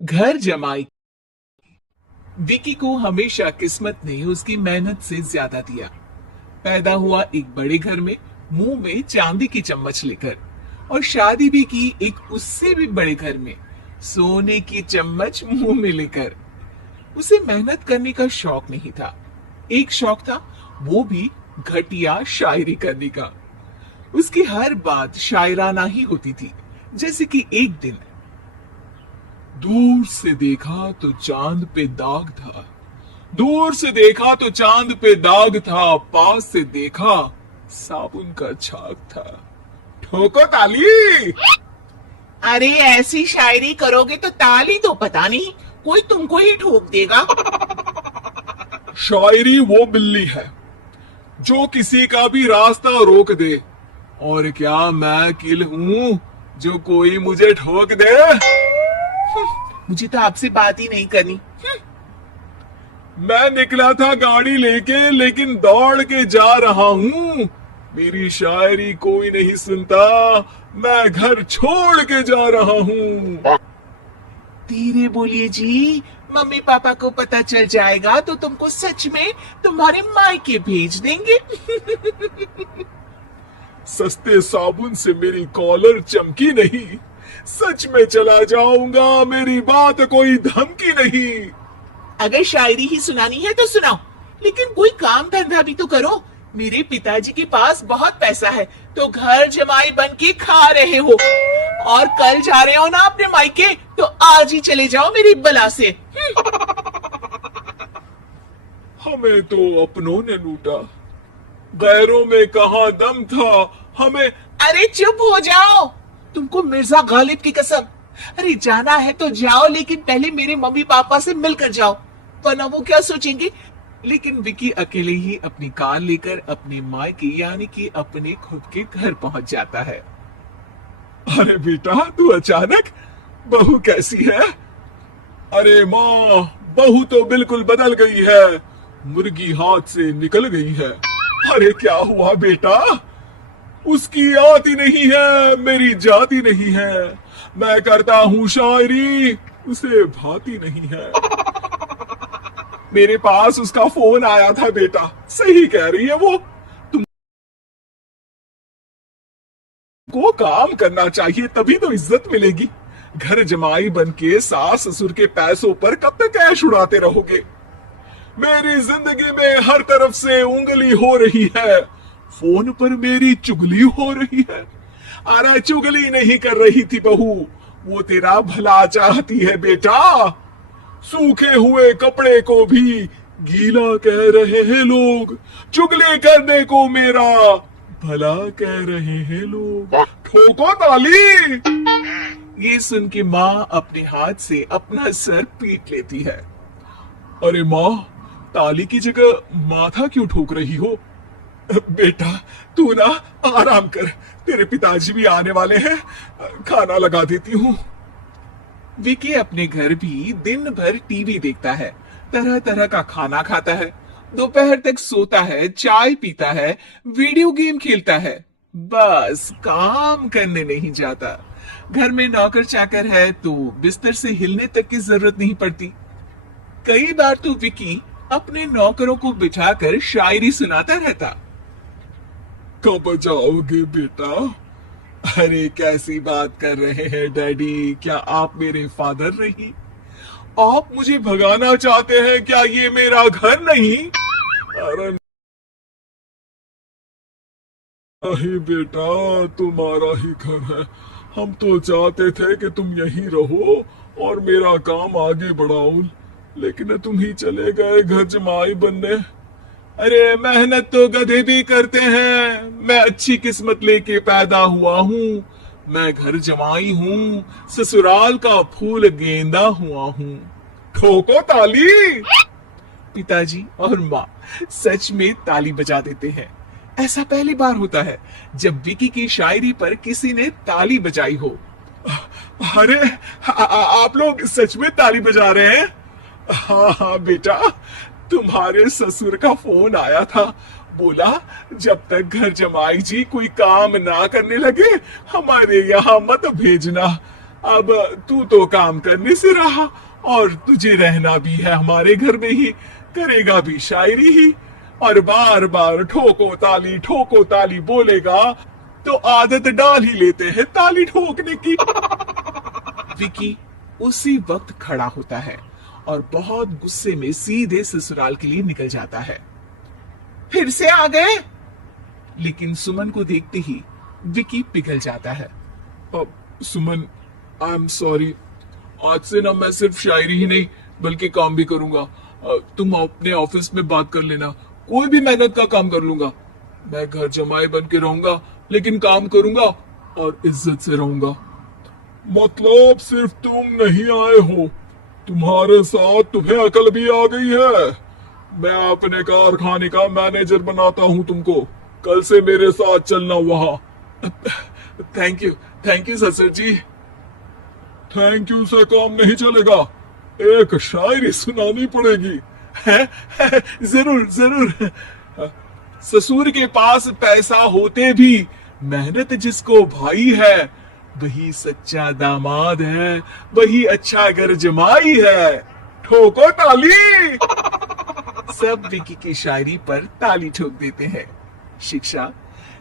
घर जमाई। विकी को हमेशा किस्मत ने उसकी मेहनत से ज्यादा दिया। पैदा हुआ एक बड़े घर में, मुंह में चांदी की चम्मच लेकर, और शादी भी की एक उससे भी बड़े घर में, सोने की चम्मच मुंह में लेकर। उसे मेहनत करने का शौक नहीं था। एक शौक था, वो भी घटिया शायरी करने का। उसकी हर बात शायराना ही होती थी। जैसे कि एक दिन, दूर से देखा तो चांद पे दाग था, दूर से देखा तो चांद पे दाग था, पास से देखा साबुन का छाग था। ठोको ताली। अरे ऐसी शायरी करोगे तो ताली तो पता नहीं, कोई तुमको ही ठोक देगा। शायरी वो बिल्ली है जो किसी का भी रास्ता रोक दे, और क्या मैं किल हूं जो कोई मुझे ठोक दे। मुझे तो आपसे बात ही नहीं करनी। मैं निकला था गाड़ी लेके, लेकिन दौड़ के जा रहा हूँ। मेरी शायरी कोई नहीं सुनता, मैं घर छोड़ के जा रहा हूँ। धीरे बोलिए जी, मम्मी पापा को पता चल जाएगा तो तुमको सच में तुम्हारे मायके भेज देंगे। सस्ते साबुन से मेरी कॉलर चमकी नहीं, सच में चला जाऊंगा, मेरी बात कोई धमकी नहीं। अगर शायरी ही सुनानी है तो सुनाओ, लेकिन कोई काम धंधा भी तो करो। मेरे पिताजी के पास बहुत पैसा है, तो घर जमाई बन के खा रहे हो, और कल जा रहे हो ना अपने मायके, तो आज ही चले जाओ मेरी बला से। हमें तो अपनों ने लूटा, गैरों में कहाँ दम था हमें। अरे चुप हो जाओ, तुमको मिर्जा गालिब की कसम। अरे जाना है तो जाओ, लेकिन पहले मेरे मम्मी पापा से मिलकर जाओ, वरना वो क्या सोचेंगे। लेकिन विकी अकेले ही अपनी कार लेकर अपने मायके यानी कि अपने खुद के घर पहुंच जाता है। अरे बेटा, तू अचानक, बहू कैसी है? अरे माँ, बहू तो बिल्कुल बदल गई है, मुर्गी हाथ से निकल गई है। अरे क्या हुआ बेटा? उसकी आती नहीं है, मेरी जाती नहीं है। मैं करता हूँ शायरी, उसे भाती नहीं है। मेरे पास उसका फोन आया था बेटा, सही कह रही है वो। तुमको काम करना चाहिए, तभी तो इज्जत मिलेगी। घर जमाई बन के सास ससुर के पैसों पर कब तक ऐश उड़ाते रहोगे? मेरी जिंदगी में हर तरफ से उंगली हो रही है, फोन पर मेरी चुगली हो रही है। अरे चुगली नहीं कर रही थी बहू, वो तेरा भला चाहती है बेटा। सूखे हुए कपड़े को भी गीला कह रहे हैं लोग, चुगली करने को मेरा भला कह रहे हैं लोग। ठोको ताली। ये सुन के माँ अपने हाथ से अपना सर पीट लेती है। अरे माँ, ताली की जगह माथा क्यों ठोक रही हो? बेटा तू ना आराम कर, तेरे पिताजी भी आने वाले हैं, खाना लगा देती हूँ। विकी अपने घर भी दिन भर टीवी देखता है, तरह तरह का खाना खाता है, दोपहर तक सोता है, चाय पीता है, वीडियो गेम खेलता है, बस काम करने नहीं जाता। घर में नौकर चाकर है तो बिस्तर से हिलने तक की जरूरत नहीं पड़ती। कई बार तो विकी अपने नौकरों को बिठाकर शायरी सुनाता रहता। कब जाओगे बेटा? अरे कैसी बात कर रहे हैं डैडी, क्या आप मेरे फादर नहीं? आप मुझे भगाना चाहते हैं क्या? ये मेरा घर नहीं। अरे नहीं बेटा, तुम्हारा ही घर है। हम तो चाहते थे कि तुम यहीं रहो और मेरा काम आगे बढ़ाओ, लेकिन तुम ही चले गए घर जमाई बनने। अरे मेहनत तो गधे भी करते हैं, मैं अच्छी किस्मत लेके पैदा हुआ हूँ। मैं घर जमाई हूँ, ससुराल का फूल गेंदा हुआ हूँ। ठोको ताली। पिताजी और माँ सच में ताली बजा देते हैं। ऐसा पहली बार होता है जब विकी की शायरी पर किसी ने ताली बजाई हो। अरे आप लोग सच में ताली बजा रहे हैं? हाँ हाँ बेटा, तुम्हारे ससुर का फोन आया था, बोला जब तक घर जमाई जी कोई काम ना करने लगे हमारे यहाँ मत भेजना। अब तू तो काम करने से रहा और तुझे रहना भी है हमारे घर में ही, करेगा भी शायरी ही, और बार बार ठोको ताली बोलेगा तो आदत डाल ही लेते हैं ताली ठोकने की। विकी उसी वक्त खड़ा होता है और बहुत गुस्से में सीधे ससुराल के लिए निकल जाता है। फिर से आ गए? लेकिन सुमन को देखते ही विकी पिघल जाता है। सुमन, आई एम सॉरी, आज से ना मैं सिर्फ शायरी ही नहीं बल्कि काम भी करूंगा। तुम अपने ऑफिस में बात कर लेना, कोई भी मेहनत का काम कर लूंगा। मैं घर जमाई बन के रहूंगा लेकिन काम करूंगा और इज्जत से रहूंगा। मतलब सिर्फ तुम नहीं आए हो, तुम्हारे साथ तुम्हें अकल भी आ गई है। मैं अपने कारखाने का मैनेजर बनाता हूं तुमको, कल से मेरे साथ चलना वहां। थैंक यू ससुर जी। थैंक यू से काम नहीं चलेगा, एक शायरी सुनानी पड़ेगी। जरूर जरूर। ससुर के पास पैसा होते भी मेहनत जिसको भाई है, वही सच्चा दामाद है, वही अच्छा घर जमाई है। ठोको ताली। सब विकी की शायरी पर ताली ठोक देते हैं। शिक्षा,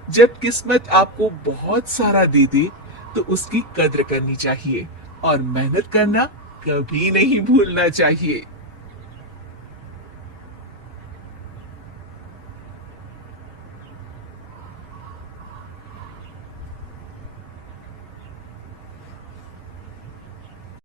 जब किस्मत आपको बहुत सारा दे दे तो उसकी कद्र करनी चाहिए और मेहनत करना कभी नहीं भूलना चाहिए।